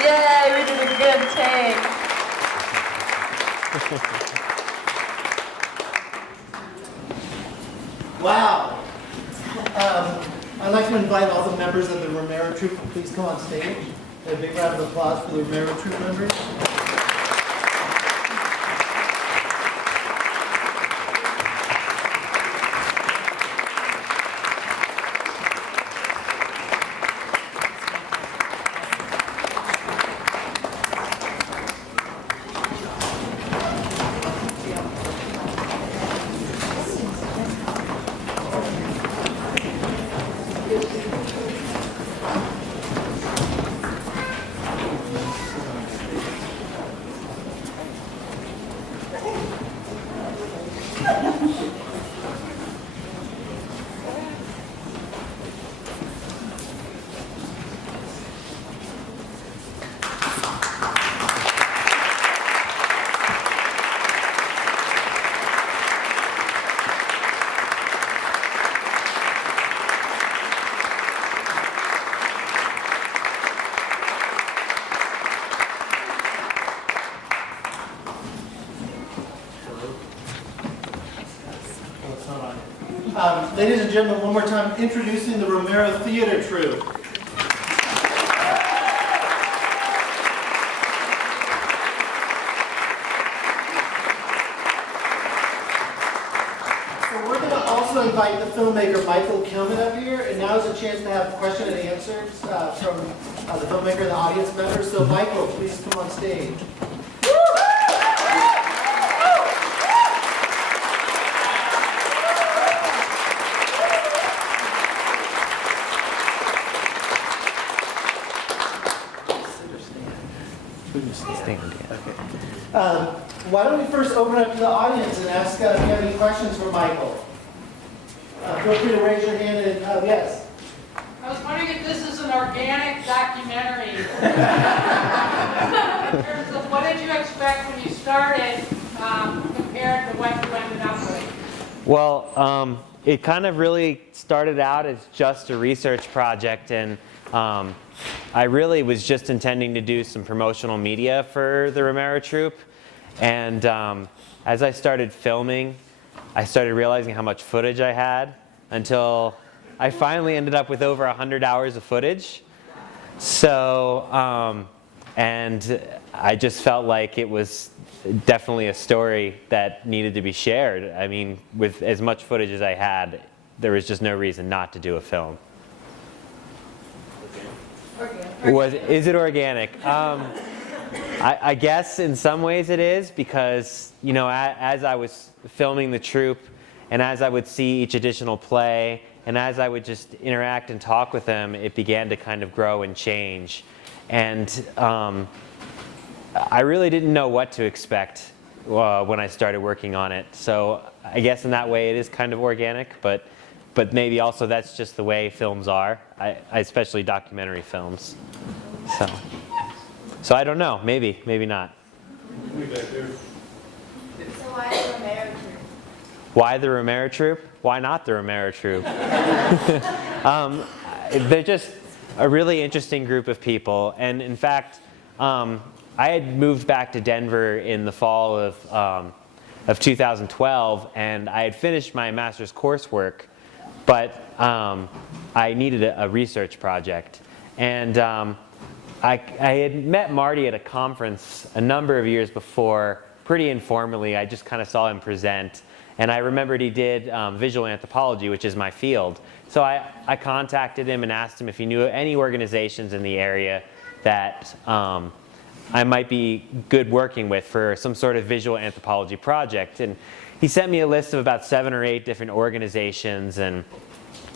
Yay, we did a good take. Wow. I'd like to invite all the members of the Romero Troupe to please come on stage. A big round of applause for the Romero Troupe members. Ladies and gentlemen, one more time, introducing the Romero Theater Troupe. So we're going to also invite the filmmaker Michael Kilman up here, and now is a chance to have question and answers from the filmmaker and the audience members. So Michael, please come on stage. Why don't we first open up to the audience and ask if you have any questions for Michael? Feel free to raise your hand and, yes. I was wondering if this is an organic documentary. In terms of what did you expect when you started compared to what you ended up with? Well, it kind of really started out as just a research project, and I really was just intending to do some promotional media for the Romero Troupe. And as I started filming, I started realizing how much footage I had until I finally ended up with over 100 hours of footage. So, and I just felt like it was definitely a story that needed to be shared. I mean, with as much footage as I had, there was just no reason not to do a film. Is it organic? I guess in some ways it is, because, you know, as I was filming the troupe and as I would see each additional play and as I would just interact and talk with them, it began to kind of grow and change. And I really didn't know what to expect when I started working on it. So I guess in that way it is kind of organic, but maybe also that's just the way films are, especially documentary films. So I don't know, maybe not. So why the Romero Troupe? Why the Romero Troupe? Why not the Romero Troupe? They're just a really interesting group of people. And in fact, I had moved back to Denver in the fall of 2012, and I had finished my master's coursework, but I needed a research project. And I had met Marty at a conference a number of years before, pretty informally. I just kind of saw him present. And I remembered he did visual anthropology, which is my field. So I contacted him and asked him if he knew any organizations in the area that I might be good working with for some sort of visual anthropology project. And he sent me a list of about 7 or 8 different organizations. And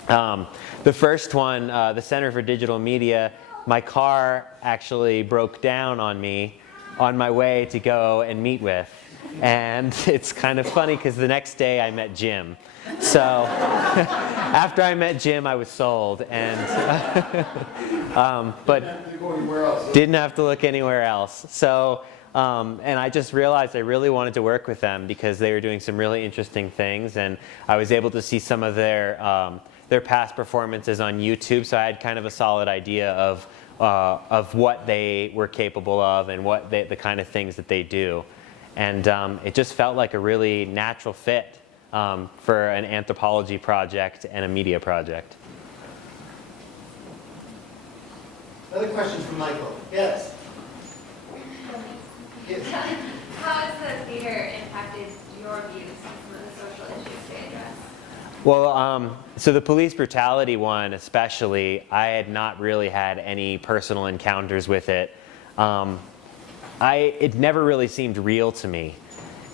the first one, the Center for Digital Media, my car actually broke down on me on my way to go and meet with. And it's kind of funny because the next day I met Jim. So after I met Jim, I was sold. And but didn't have to look anywhere else. So and I just realized I really wanted to work with them because they were doing some really interesting things, and I was able to see some of their past performances on YouTube, so I had kind of a solid idea of of what they were capable of and the kind of things that they do. And it just felt like a really natural fit for an anthropology project and a media project. Other questions from Michael? Yes. Yes. How has the theater impacted your views on some of the social issues they address? Well, so the police brutality one especially, I had not really had any personal encounters with it. It never really seemed real to me.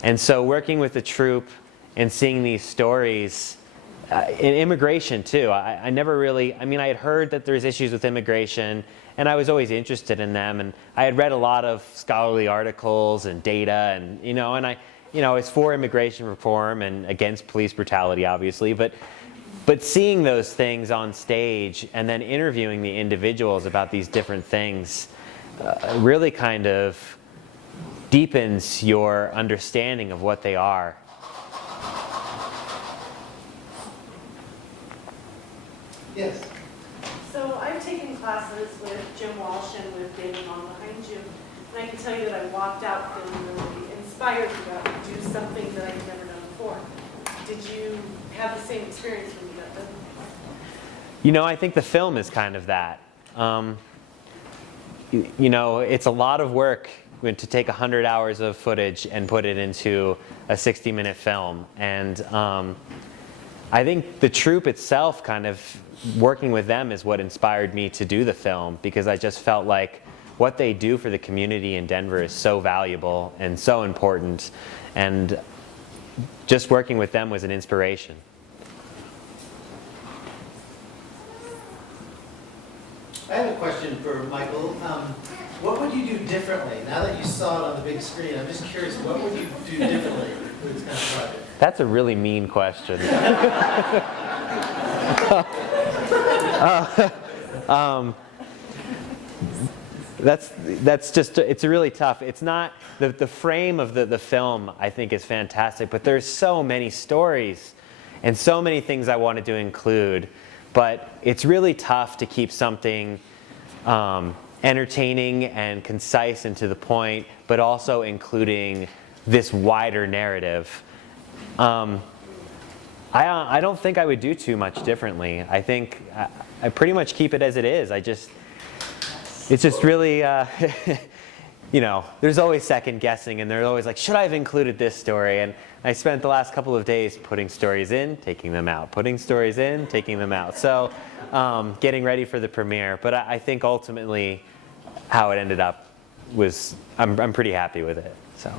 And so working with the troupe and seeing these stories, in immigration too, I never really, I mean, I had heard that there's issues with immigration, and I was always interested in them, and I had read a lot of scholarly articles and data, and I was for immigration reform and against police brutality, obviously, but seeing those things on stage and then interviewing the individuals about these different things really kind of deepens your understanding of what they are. Yes. So I've taken classes with Jim Walsh and with David Long behind you, and I can tell you that I walked out feeling really inspired to do something that I'd never done before. Did you have the same experience when you got done? I think the film is kind of that. It's a lot of work to take 100 hours of footage and put it into a 60-minute film. And I think the troupe itself, kind of working with them, is what inspired me to do the film, because I just felt like what they do for the community in Denver is so valuable and so important. And just working with them was an inspiration. I have a question for Michael. What would you do differently now that you saw it on the big screen? I'm just curious, what would you do differently with this kind of project? That's a really mean question. That's just, it's really tough. It's not, the frame of the film I think is fantastic, but there's so many stories and so many things I wanted to include, but it's really tough to keep something entertaining and concise and to the point, but also including this wider narrative. I don't think I would do too much differently. I think I pretty much keep it as it is. It's just really, there's always second guessing, and they're always like, should I have included this story? And I spent the last couple of days putting stories in, taking them out, putting stories in, taking them out. So getting ready for the premiere. But I think ultimately how it ended up was, I'm pretty happy with it. So.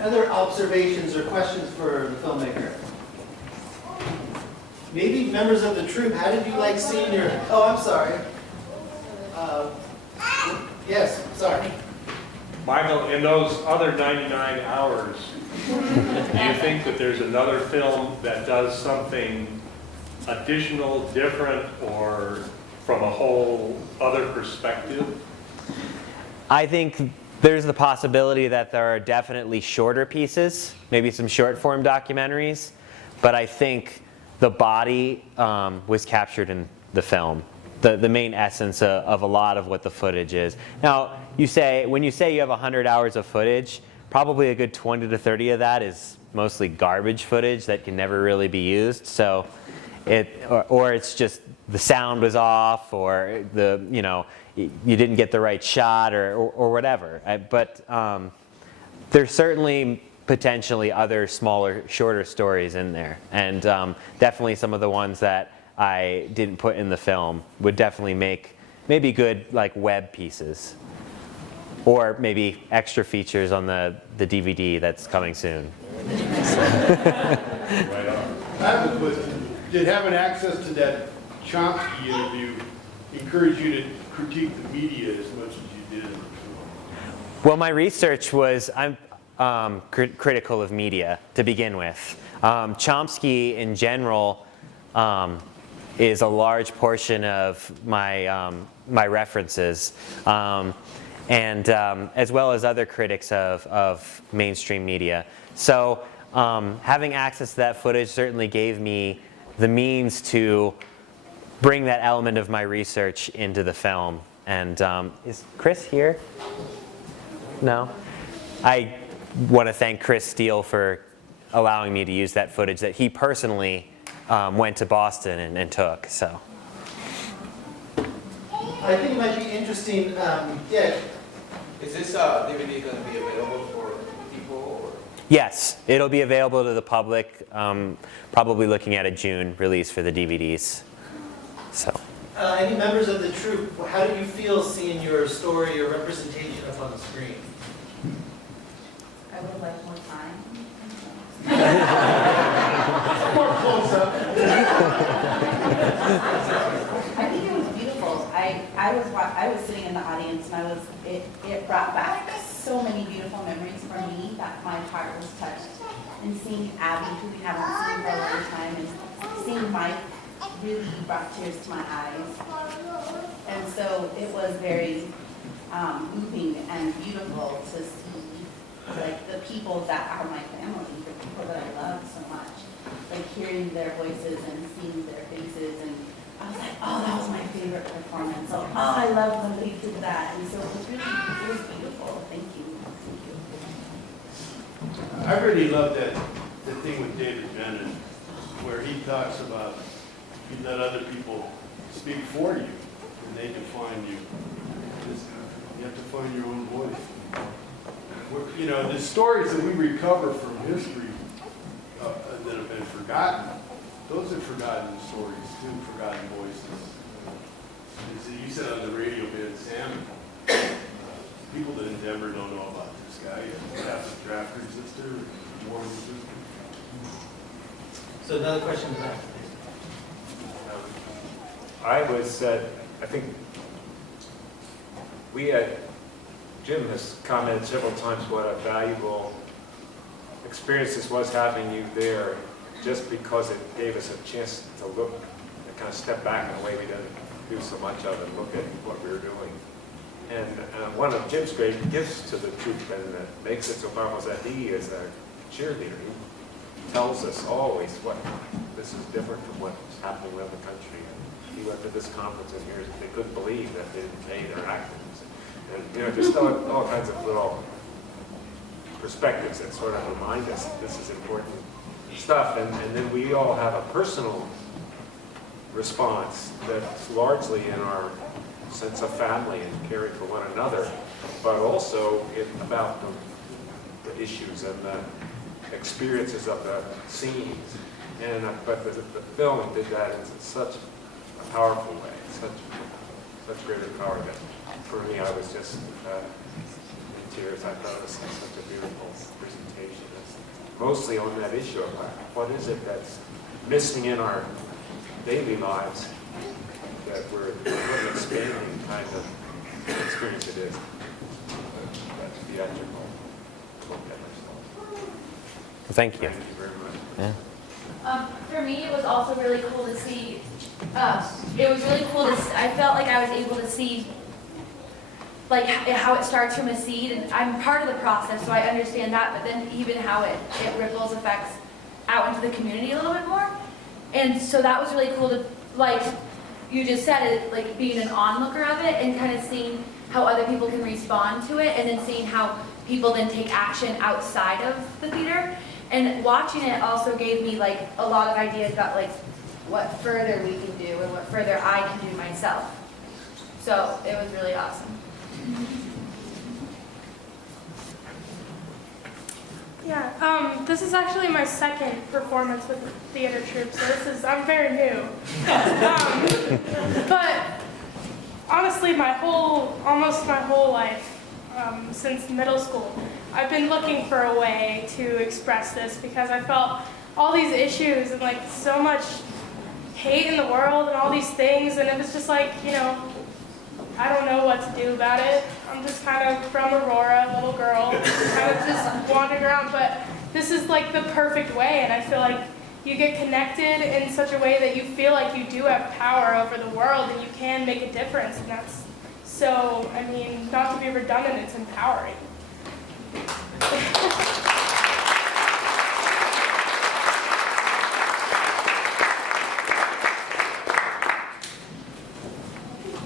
Other observations or questions for the filmmaker? Maybe members of the troupe, how did you like seeing your... Oh, I'm sorry. Yes, sorry. Michael, in those other 99 hours, do you think that there's another film that does something additional, different, or from a whole other perspective? I think there's the possibility that there are definitely shorter pieces, maybe some short form documentaries, but I think the body was captured in the film, the main essence of a lot of what the footage is. Now, when you say you have 100 hours of footage, probably a good 20 to 30 of that is mostly garbage footage that can never really be used. So or it's just the sound was off, or you didn't get the right shot, or whatever. But there's certainly potentially other smaller, shorter stories in there, and definitely some of the ones that I didn't put in the film would definitely make maybe good web pieces, or maybe extra features on the DVD that's coming soon. Right on. I have a question. Did having access to that Chomsky interview encourage you to critique the media as much as you did? Well, my research was, I'm critical of media to begin with. Chomsky in general is a large portion of my references. and as well as other critics of mainstream media. So having access to that footage certainly gave me the means to bring that element of my research into the film. And is Chris here? No? I want to thank Chris Steele for allowing me to use that footage that he personally went to Boston and took. So I think it might be interesting, yeah. Is this DVD going to be available for people? Or? yes, it'll be available to the public, probably looking at a June release for the DVDs. So. Any members of the troupe, how do you feel seeing your story or representation up on the screen? I would like more time. More close-up. I think it was beautiful. I was sitting in the audience and it brought back so many beautiful memories for me that my heart was touched. And seeing Abby, who we haven't seen for a long time, and seeing Mike really brought tears to my eyes. And so it was very moving and beautiful to see like the people that are my family, the people that I love so much. Like hearing their voices and seeing their faces, and I was like, oh, that was my favorite performance. So, oh, I love when they did that. And so it was beautiful. Thank you. I really love that the thing with David Bennett, where he talks about you let other people speak for you, and they define you. You have to find your own voice. You know, the stories that we recover from history that have been forgotten, those are forgotten stories too, forgotten voices. You said on the radio, Ben Salmon, people in Denver don't know about this guy. Half the draft resistor, war resistor. So another question to that. I think Jim has commented several times what a valuable experience this was having you there, just because it gave us a chance to look and kind of step back in a way we didn't do so much of and look at what we were doing. And one of Jim's great gifts to the troupe and that makes it so powerful is that he is a cheerleader. He tells us always what this is different from what's happening around the country. He went to this conference and here they couldn't believe that they didn't pay their actors. And just all kinds of little perspectives that sort of remind us that this is important stuff. And then we all have a personal response that's largely in our sense of family and caring for one another, but also about the issues and the experiences of the scenes. But the film did that in such a powerful way, such great power that for me I was just in tears. I thought it was such a beautiful presentation. It's mostly on that issue of what is it that's missing in our daily lives that we're expanding kind of experience it is. That's theatrical look at ourselves. Thank you. Thank you very much. Yeah. For me, it was also really cool to see. It was really cool to. I felt like I was able to see, like how it starts from a seed, and I'm part of the process, so I understand that. But then even how it ripples effects out into the community a little bit more, and so that was really cool to, like you just said, it like being an onlooker of it and kind of seeing how other people can respond to it, and then seeing how people then take action outside of the theater. And watching it also gave me like a lot of ideas about like what further we can do and what further I can do myself. So it was really awesome. Yeah, this is actually my second performance with the theater troupe, so I'm very new. But honestly, almost my whole life, since middle school, I've been looking for a way to express this because I felt all these issues and like so much hate in the world and all these things, and it was just like, I don't know what to do about it. I'm just kind of from Aurora, little girl, kind of just wandering around, but this is like the perfect way, and I feel like you get connected in such a way that you feel like you do have power over the world and you can make a difference, and that's So, I mean, not to be redundant, it's empowering.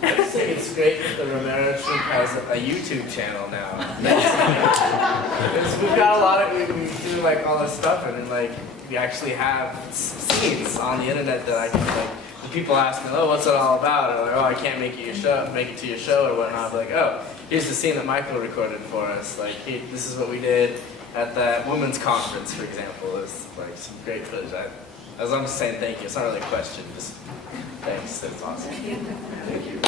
I just think it's great that the Romero Troupe has a YouTube channel now. Because we've got a lot of, we do like all this stuff and then like we actually have scenes on the internet that I can like, when people ask me, oh, what's it all about? Or like, oh, I can't make it to your show or whatnot. I'm like, oh, here's the scene that Michael recorded for us. Like, this is what we did at that women's conference, for example. It's like some great footage. As I'm just saying thank you. It's not really a question, just thanks. That's awesome. Thank you.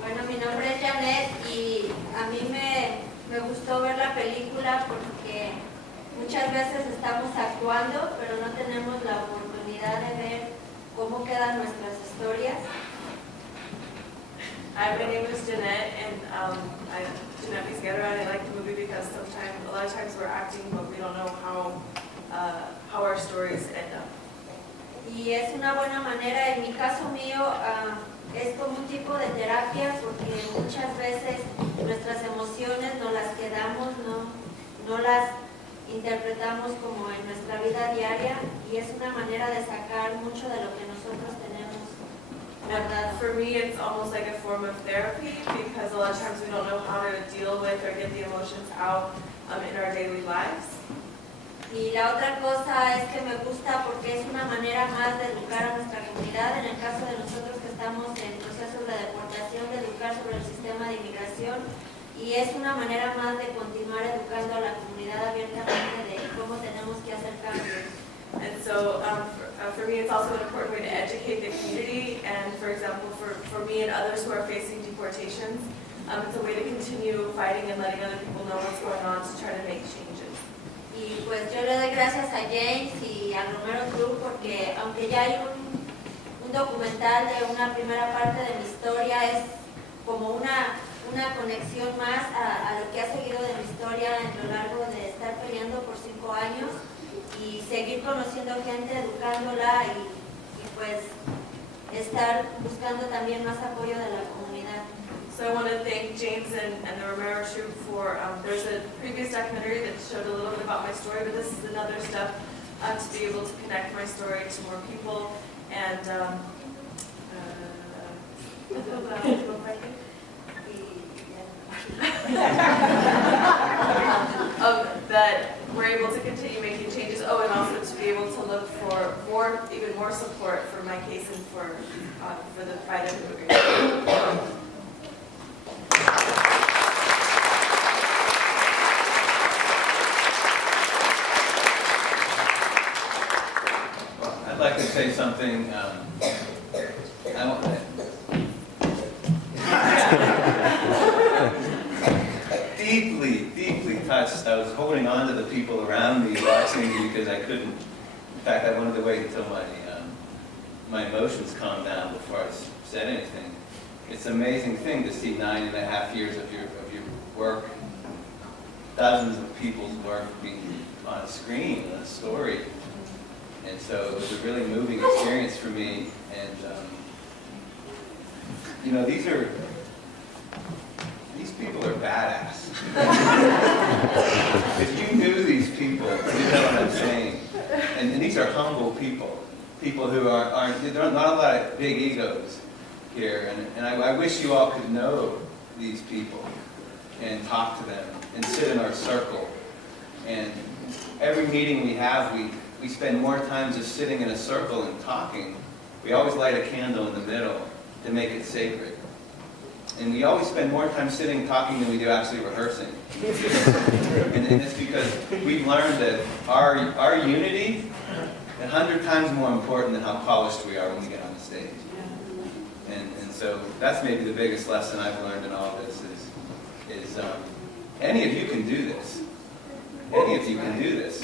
Bueno, mi nombre es Janet y a mí me gustó ver la película porque muchas veces estamos actuando, pero no tenemos la oportunidad de ver cómo quedan nuestras historias. Hi, my name is Jeanette, and I'm Jeanette Vizquera, and I like the movie because a lot of times we're acting, but we don't know how our stories end up. Y es una buena manera, en mi caso mío, es como un tipo de terapia porque muchas veces nuestras emociones no las quedamos, no las interpretamos como en nuestra vida diaria y es una manera de sacar mucho de lo que nosotros tenemos guardado. For me, it's almost like a form of therapy because a lot of times we don't know how to deal with or get the emotions out in our daily lives. Y la otra cosa es que me gusta porque es una manera más de educar a nuestra comunidad. En el caso de nosotros que estamos en procesos de deportación, de educar sobre el sistema de inmigración. Y es una manera más de continuar educando a la comunidad abiertamente de cómo tenemos que hacer cambios. And so for me, it's also an important way to educate the community. And for example, for me and others who are facing deportations, it's a way to continue fighting and letting other people know what's going on to try to make changes. Y pues yo le doy gracias a James y a Romero Troupe porque aunque ya hay un documental de una primera parte de mi historia, es como una conexión más a lo que ha seguido de mi historia en lo largo de estar peleando por 5 años y seguir conociendo gente, educándola y pues estar buscando también más apoyo de la comunidad. So I want to thank James and the Romero Troupe for, there's a previous documentary that showed a little bit about my story, but this is another step to be able to connect my story to more people and that we're able to continue making changes. Oh, and also to be able to look for even more support for my case and for the fight of immigration. I'd like to say something. Deeply touched. I was holding on to the people around me watching me because I couldn't. In fact, I wanted to wait until my emotions calmed down before I said anything. It's an amazing thing to see 9.5 years of your work, dozens of people's work being on screen, a story. And so it was a really moving experience for me. And you know, these people are badass. If you knew these people, you know what I'm saying. And these are humble people who aren't there are not a lot of big egos here. And I wish you all could know these people and talk to them and sit in our circle. And every meeting we have, we spend more time just sitting in a circle and talking. We always light a candle in the middle to make it sacred. And we always spend more time sitting talking than we do actually rehearsing. and it's because we've learned that our unity is 100 times more important than how polished we are when we get on the stage. And so that's maybe the biggest lesson I've learned in all this is any of you can do this. Any of you can do this.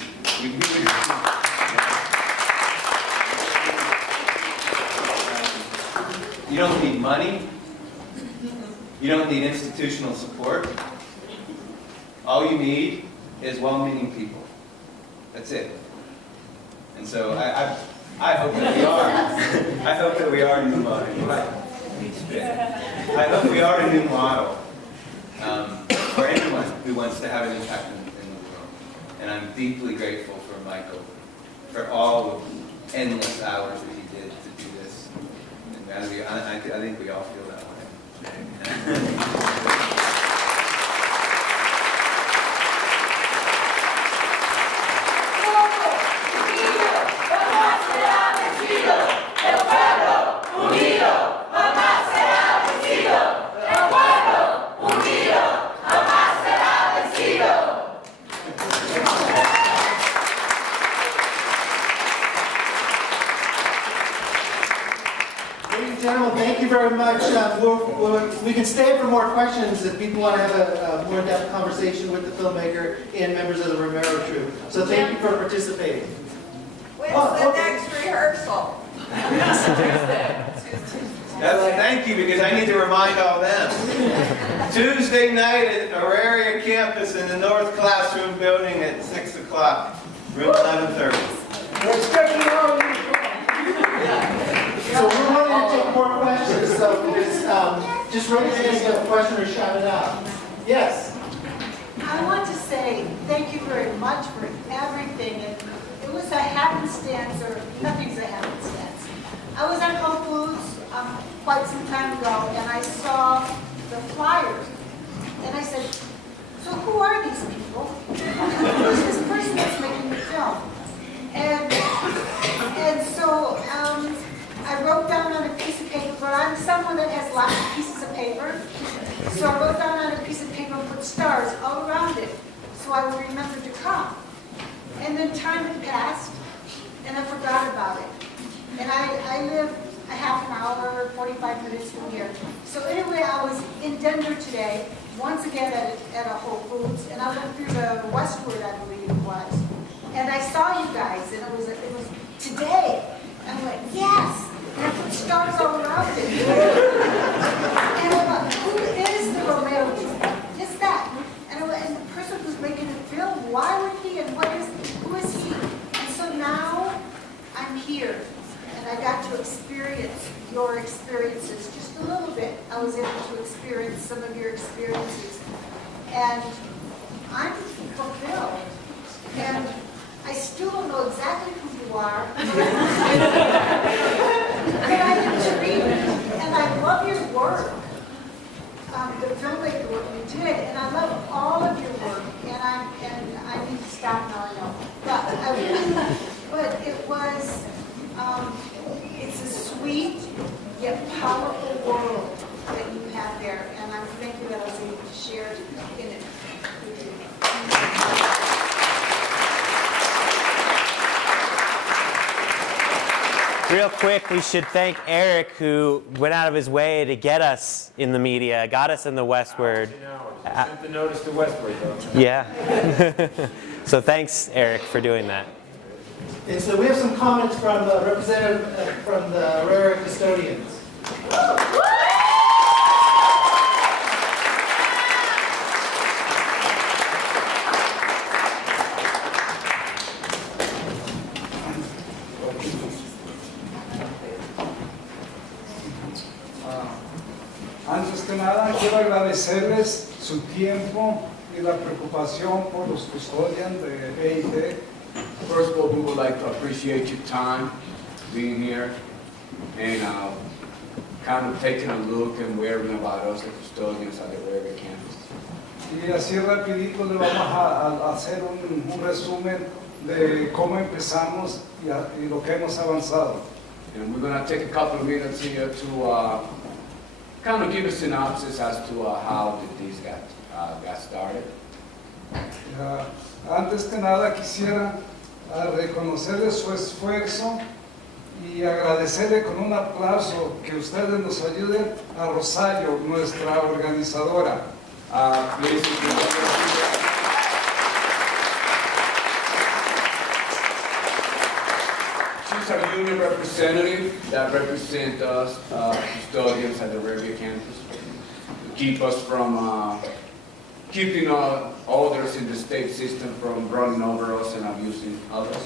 You don't need money. You don't need institutional support. all you need is well-meaning people. That's it. And so I hope that we are. I hope that we are a new model. I hope we are a new model for anyone who wants to have an impact in the world. And I'm deeply grateful for Michael, for all the endless hours that he did to do this. And I think we all feel that way. Ladies and gentlemen, thank you very much. We can stay for more questions if people want to have a more in-depth conversation with the filmmaker and members of the Romero Troupe. So thank you for participating. When's the next rehearsal? Thank you, because I need to remind all them. Tuesday night at Auraria campus in the North Classroom building at 6 o'clock, room 1130. So we're wanting to take more questions, so just raise your hand if you have a question or shout it out. Yes? I want to say thank you very much for everything. It was a happenstance, or nothing's a happenstance. I was at Whole Foods quite some time ago, and I saw the flyers. And I said, so who are these people? Who's this person that's making the film? And so I wrote down on a piece of paper, but I'm someone that has lots of pieces of paper. So I wrote down on a piece of paper and put stars all around it, so I would remember to come. And then time had passed, and I forgot about it. And I live a half an hour, 45 minutes from here. So anyway, I was in Denver today, once again at a Whole Foods, and I went through the Westward, I believe it was. And I saw you guys, and it was today. And I went, yes! And I put stars all around it. And I thought, who is the Romero Troupe? Just that. And the person who's making the film, why would he, and who is he? And so now I'm here, and I got to experience your experiences just a little bit. I was able to experience some of your experiences, and I'm fulfilled. And I still don't know exactly who you are, but I get to read it, and I love your work. The filmmaker work you did, and I love all of your work, and I need to stop now, I know. But it was, it's a sweet yet powerful world that you have there, and I'm thankful that I was able to share in it with you. Real quick, we should thank Eric, who went out of his way to get us in the media, got us in the Westward. Sent the notice to Westward, though. Yeah. So thanks, Eric, for doing that. And so we have some comments from the representative from the Rare Custodians. Antes que nada, quiero agradecerles su tiempo y la preocupación por los custodians de EIT. First of all, we would like to appreciate your time being here and kind of taking a look and learning about us, the custodians at the Romero campus. Y así rapidito le vamos a hacer un resumen de cómo empezamos y lo que hemos avanzado. And we're going to take a couple of minutes here to kind of give a synopsis as to how these got started. Antes que nada quisiera reconocerle su esfuerzo y agradecerle con un aplauso que ustedes nos ayuden a Rosario, nuestra organizadora. She's our union representative that represents us, custodians at the Romero campus, to keep us from keeping others in the state system from running over us and abusing others.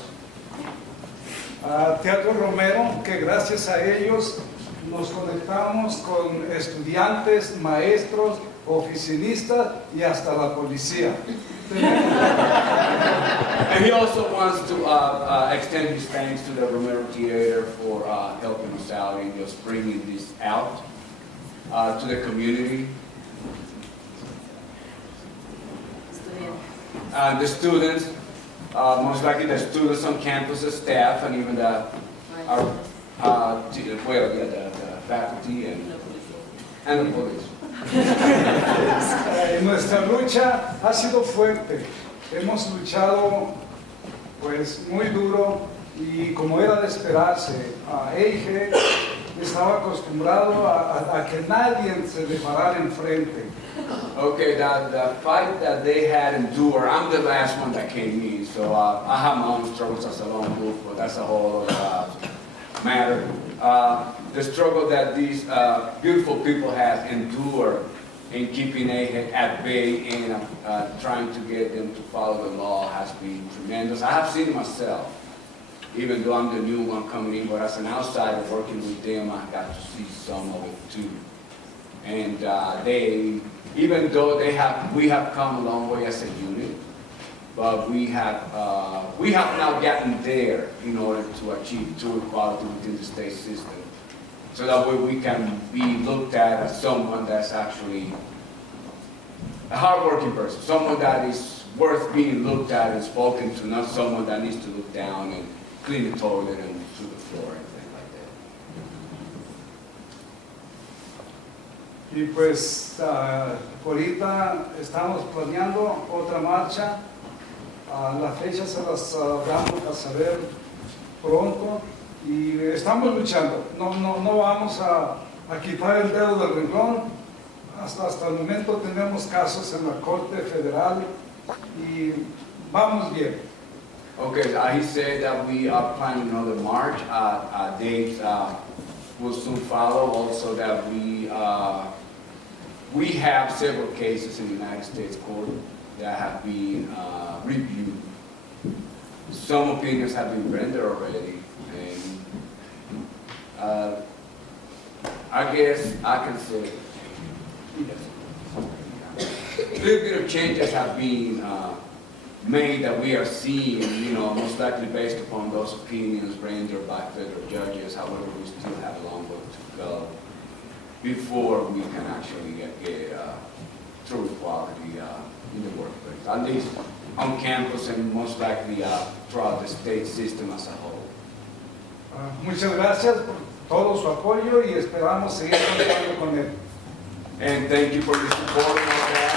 Teatro Romero, que gracias a ellos nos conectamos con estudiantes, maestros, oficinistas y hasta la policía. And he also wants to extend his thanks to the Romero Theater for helping us out in just bringing this out to the community. The students, most likely the students on campus, the staff, and even the faculty and the police. Nuestra lucha ha sido fuerte. Hemos luchado pues muy duro y como era de esperarse, Eije estaba acostumbrado a que nadie se le parara enfrente. Okay, the fight that they had endured, I'm the last one that came in, so I have my own struggles as a lone wolf, but that's a whole other matter. The struggle that these beautiful people have endured in keeping Eije at bay and trying to get them to follow the law has been tremendous. I have seen it myself, even though I'm the new one coming in, but as an outsider working with them, I got to see some of it too. And they, even though we have come a long way as a unit, but we have now gotten there in order to achieve true equality within the state system. So that way we can be looked at as someone that's actually a hardworking person, someone that is worth being looked at and spoken to, not someone that needs to look down and clean the toilet and sweep the floor and things like that. Y pues ahorita estamos planeando otra marcha. La fecha se las damos a saber pronto y estamos luchando. No vamos a quitar el dedo del renglón. Hasta el momento tenemos casos en la Corte Federal y vamos bien. Okay, he said that we are planning another march. Dates will soon follow. Also, that we have several cases in the United States Court that have been reviewed. Some opinions have been rendered already, and I guess I can say a little bit of changes have been made that we are seeing, most likely based upon those opinions rendered by federal judges. However, we still have a long way to go before we can actually get true equality in the workplace, at least on campus and most likely throughout the state system as a whole. Muchas gracias por todo su apoyo y esperamos seguir contando con él. And thank you for your support and all that.